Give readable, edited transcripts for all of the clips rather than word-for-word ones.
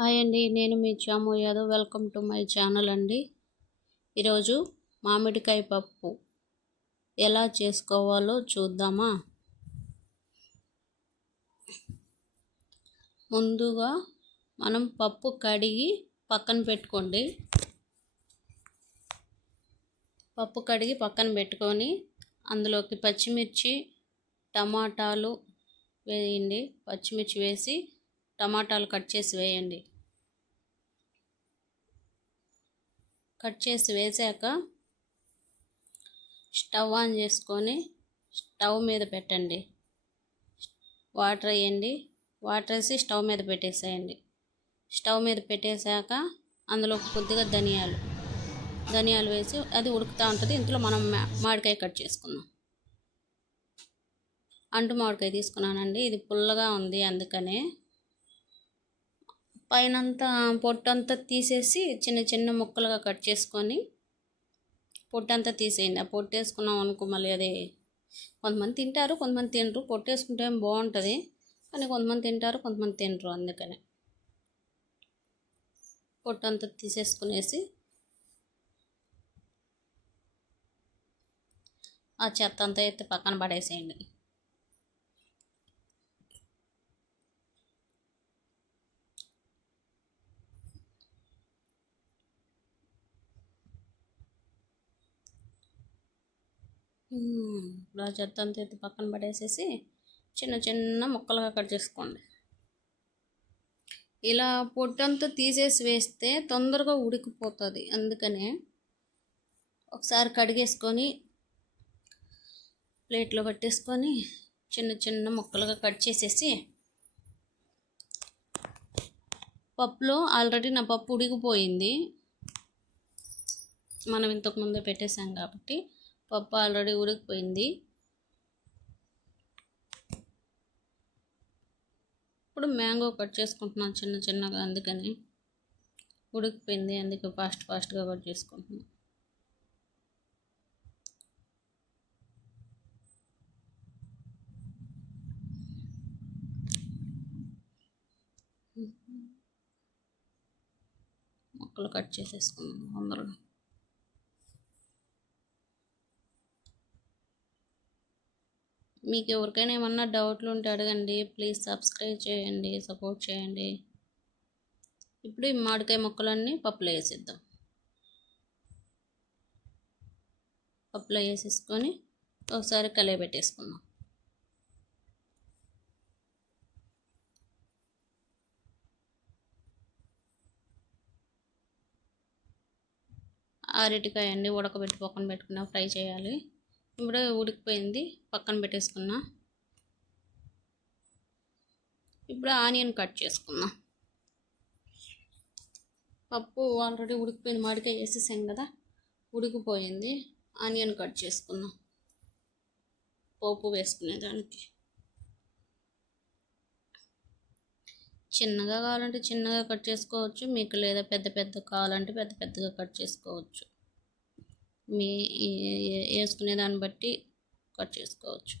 Hi అండి, నేను మీ Chamu Yadav. Welcome to my channel అండి. ఈరోజు మామిడికాయ పప్పు ఎలా చేసుకోవాలో చూద్దామా. ముందుగా మనం పప్పు కడిగి పక్కన పెట్టుకోండి. పప్పు కడిగి పక్కన పెట్టుకొని అందులోకి పచ్చిమిర్చి, టమాటాలు వేయండి. పచ్చిమిర్చి వేసి టమాటాలు కట్ చేసి వేయండి. కట్ చేసి వేసాక స్టవ్ ఆన్ చేసుకొని స్టవ్ మీద పెట్టండి. వాటర్ వేయండి. వాటర్ వేసి స్టవ్ మీద పెట్టేసేయండి. స్టవ్ మీద పెట్టేశాక అందులో కొద్దిగా ధనియాలు వేసి అది ఉడుకుతూ ఉంటుంది. ఇంట్లో మనం మామిడికాయ కట్ చేసుకుందాం. అంటు మామిడికాయ తీసుకున్నానండి. ఇది పుల్లగా ఉంది, అందుకనే పైనంతా పొట్టంతా తీసేసి చిన్న చిన్న ముక్కలుగా కట్ చేసుకొని పొట్టంతా తీసేయండి. ఆ పొట్టు వేసుకున్నాం అనుకో మళ్ళీ అదే కొంతమంది తింటారు, కొంతమంది తినరు. పొట్టు వేసుకుంటే బాగుంటుంది, కానీ కొంతమంది తింటారు, కొంతమంది తినరు. అందుకనే పొట్టంతా తీసేసుకునేసి ఆ చెత్త అంతా ఎత్తి పక్కన పడేసేయండి. ఇలా చెత్త అంతా ఎత్తి పక్కన పడేసేసి చిన్న చిన్న ముక్కలుగా కట్ చేసుకోండి. ఇలా పొట్టంతా తీసేసి వేస్తే తొందరగా ఉడికిపోతుంది. అందుకనే ఒకసారి కడిగేసుకొని ప్లేట్లో పట్టేసుకొని చిన్న చిన్న ముక్కలుగా కట్ చేసేసి పప్పులో ఆల్రెడీ నా పప్పు ఉడికిపోయింది. మనం ఇంతకుముందే పెట్టేసాం కాబట్టి పప్పు ఆల్రెడీ ఉడికిపోయింది. ఇప్పుడు మ్యాంగో కట్ చేసుకుంటున్నాను చిన్న చిన్నగా, అందుకని ఉడికిపోయింది. అందుకే ఫాస్ట్గా కట్ చేసుకుంటున్నాను. ముక్కలు కట్ చేసేసుకున్నాను అందరూ. మీకు ఎవరికైనా ఏమన్నా డౌట్లు ఉంటే అడగండి. ప్లీజ్ సబ్స్క్రైబ్ చేయండి, సపోర్ట్ చేయండి. ఇప్పుడు ఈ మామిడికాయ ముక్కలన్నీ పప్పులో వేసేద్దాం. పప్పులో వేసేసుకొని ఒకసారి కలియబెట్టేసుకుందాం. అరటికాయ అండి, ఉడకబెట్టి పక్కన పెట్టుకున్నా, ఫ్రై చేయాలి. ఇప్పుడు ఉడికిపోయింది, పక్కన పెట్టేసుకున్నా. ఇప్పుడు ఆనియన్ కట్ చేసుకుందాం. పప్పు ఆల్రెడీ ఉడికిపోయింది, మామిడికాయ వేసేసాం కదా, ఉడికిపోయింది. ఆనియన్ కట్ చేసుకుందాం పోపు వేసుకునేదానికి. చిన్నగా కావాలంటే చిన్నగా కట్ చేసుకోవచ్చు మీకు, లేదా పెద్ద కావాలంటే పెద్దగా కట్ చేసుకోవచ్చు. మీ వేసుకునే దాన్ని బట్టి కట్ చేసుకోవచ్చు.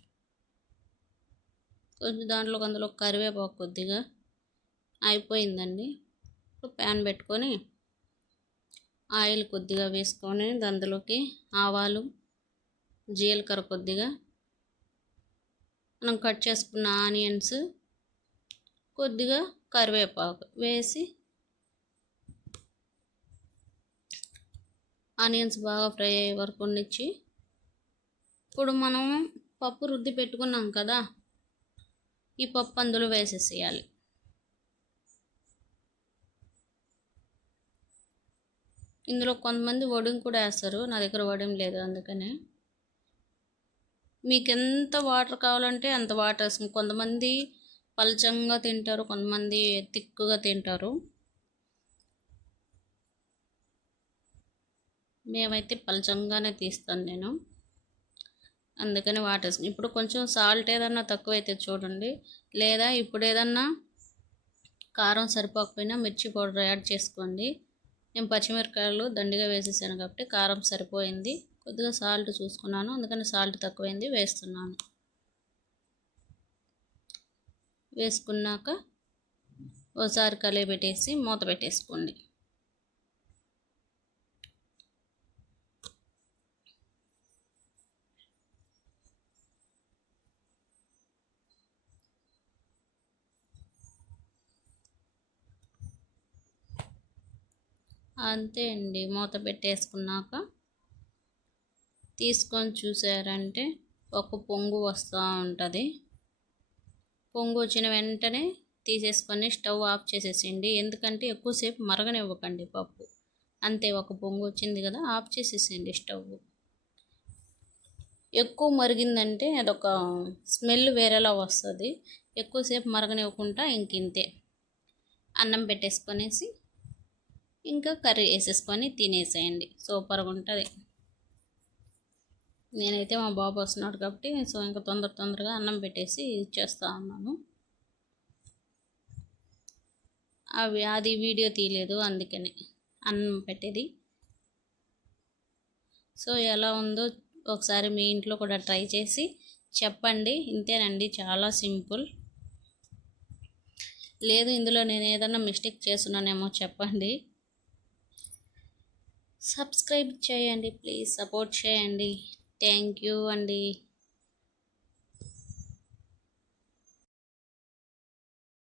కొంచెం అందులో కరివేపాకు కొద్దిగా అయిపోయిందండి. ఇప్పుడు ప్యాన్ పెట్టుకొని ఆయిల్ కొద్దిగా వేసుకొని అందులోకి ఆవాలు, జీలకర్ర కొద్దిగా, మనం కట్ చేసుకున్న ఆనియన్స్, కొద్దిగా కరివేపాకు వేసి ఆనియన్స్ బాగా ఫ్రై అయ్యే వరకు ఉండిచ్చి, ఇప్పుడు మనం పప్పు రుద్ది పెట్టుకున్నాం కదా, ఈ పప్పు అందులో వేసేసేయాలి. ఇందులో కొంతమంది వడిం కూడా వేస్తారు, నా దగ్గర వడిం లేదు, అందుకనే మీకు ఎంత వాటర్ కావాలంటే అంత వాటర్ వేసుకుని. కొంతమంది పలచంగా తింటారు, కొంతమంది తిక్కుగా తింటారు. మేమైతే పలచంగానే తీస్తాను నేను, అందుకని వాటర్ వేసుకుని. ఇప్పుడు కొంచెం సాల్ట్ ఏదన్నా తక్కువైతే చూడండి, లేదా ఇప్పుడు ఏదన్నా కారం సరిపోకపోయినా మిర్చి పౌడర్ యాడ్ చేసుకోండి. నేను పచ్చిమిరపకాయలు దండిగా వేసేసాను కాబట్టి కారం సరిపోయింది. కొద్దిగా సాల్ట్ చూసుకున్నాను, అందుకని సాల్ట్ తక్కువైంది వేస్తున్నాను. వేసుకున్నాక ఓసారి కలిపెట్టేసి మూత పెట్టేసుకోండి. అంతే అండి. మూత పెట్టేసుకున్నాక తీసుకొని చూసారంటే ఒక పొంగు వస్తూ ఉంటుంది. పొంగు వచ్చిన వెంటనే తీసేసుకొని స్టవ్ ఆఫ్ చేసేసేయండి. ఎందుకంటే ఎక్కువసేపు మరగనివ్వకండి పప్పు. అంతే, ఒక పొంగు వచ్చింది కదా, ఆఫ్ చేసేసేయండి స్టవ్. ఎక్కువ మరిగిందంటే అదొక స్మెల్ వేరేలా వస్తుంది. ఎక్కువసేపు మరగనివ్వకుండా ఇంతే. అన్నం పెట్టేసుకొనేసి ఇంకా కర్రీ వేసేసుకొని తినేసేయండి. సూపర్గా ఉంటుంది. నేనైతే మా బాబు వస్తున్నాడు కాబట్టి సో ఇంకా తొందరగా అన్నం పెట్టేసి ఇచ్చేస్తా ఉన్నాను. అది వీడియో తీయలేదు, అందుకని అన్నం పెట్టేది. సో ఎలా ఉందో ఒకసారి మీ ఇంట్లో కూడా ట్రై చేసి చెప్పండి. ఇంతేనండి, చాలా సింపుల్. లేదు ఇందులో నేను ఏదైనా మిస్టేక్ చేస్తున్నానేమో చెప్పండి. సబ్స్క్రైబ్ చేయండి ప్లీజ్, సపోర్ట్ చేయండి. థ్యాంక్ యూ అండి.